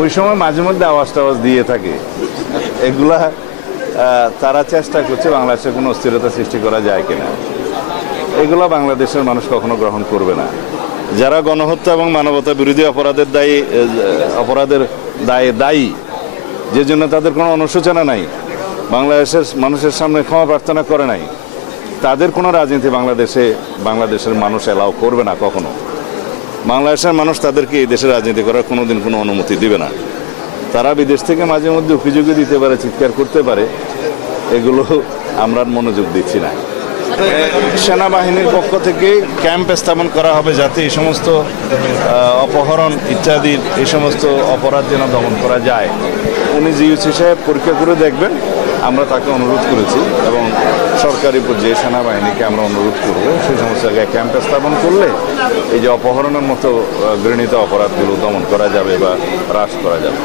ওই সময় মাঝে মধ্যে আওয়াজ টাওয়াজ দিয়ে থাকে। এগুলা তারা চেষ্টা করছে বাংলাদেশে কোনো অস্থিরতা সৃষ্টি করা যায় কিনা। এগুলো বাংলাদেশের মানুষ কখনো গ্রহণ করবে না। যারা গণহত্যা এবং মানবতা বিরোধী অপরাধের দায়ে দায়ী, যে জন্য তাদের কোনো অনুশোচনা নাই, বাংলাদেশের মানুষের সামনে ক্ষমা প্রার্থনা করে নাই, তাদের কোনো রাজনীতি বাংলাদেশের মানুষ এলাও করবে না কখনো। বাংলাদেশের মানুষ তাদেরকে এই দেশে রাজনীতি করার কোনোদিন কোনো অনুমতি দিবে না। তারা বিদেশ থেকে মাঝে মধ্যে অভিযোগও দিতে পারে, চিৎকার করতে পারে, এগুলো আমরা মনোযোগ দিচ্ছি না। সেনাবাহিনীর পক্ষ থেকে ক্যাম্প স্থাপন করা হবে যাতে এই সমস্ত অপহরণ ইত্যাদি এই সমস্ত অপরাধ যেন দমন করা যায়। উনি জিইউসি সাহেব পরীক্ষা করে দেখবেন, আমরা তাকে অনুরোধ করেছি এবং সরকারি পর্যায়ে সেনাবাহিনীকে আমরা অনুরোধ করব সেই সমস্ত জায়গায় ক্যাম্প স্থাপন করলে এই যে অপহরণের মতো ঘৃণিত অপরাধগুলো দমন করা যাবে বা হ্রাস করা যাবে।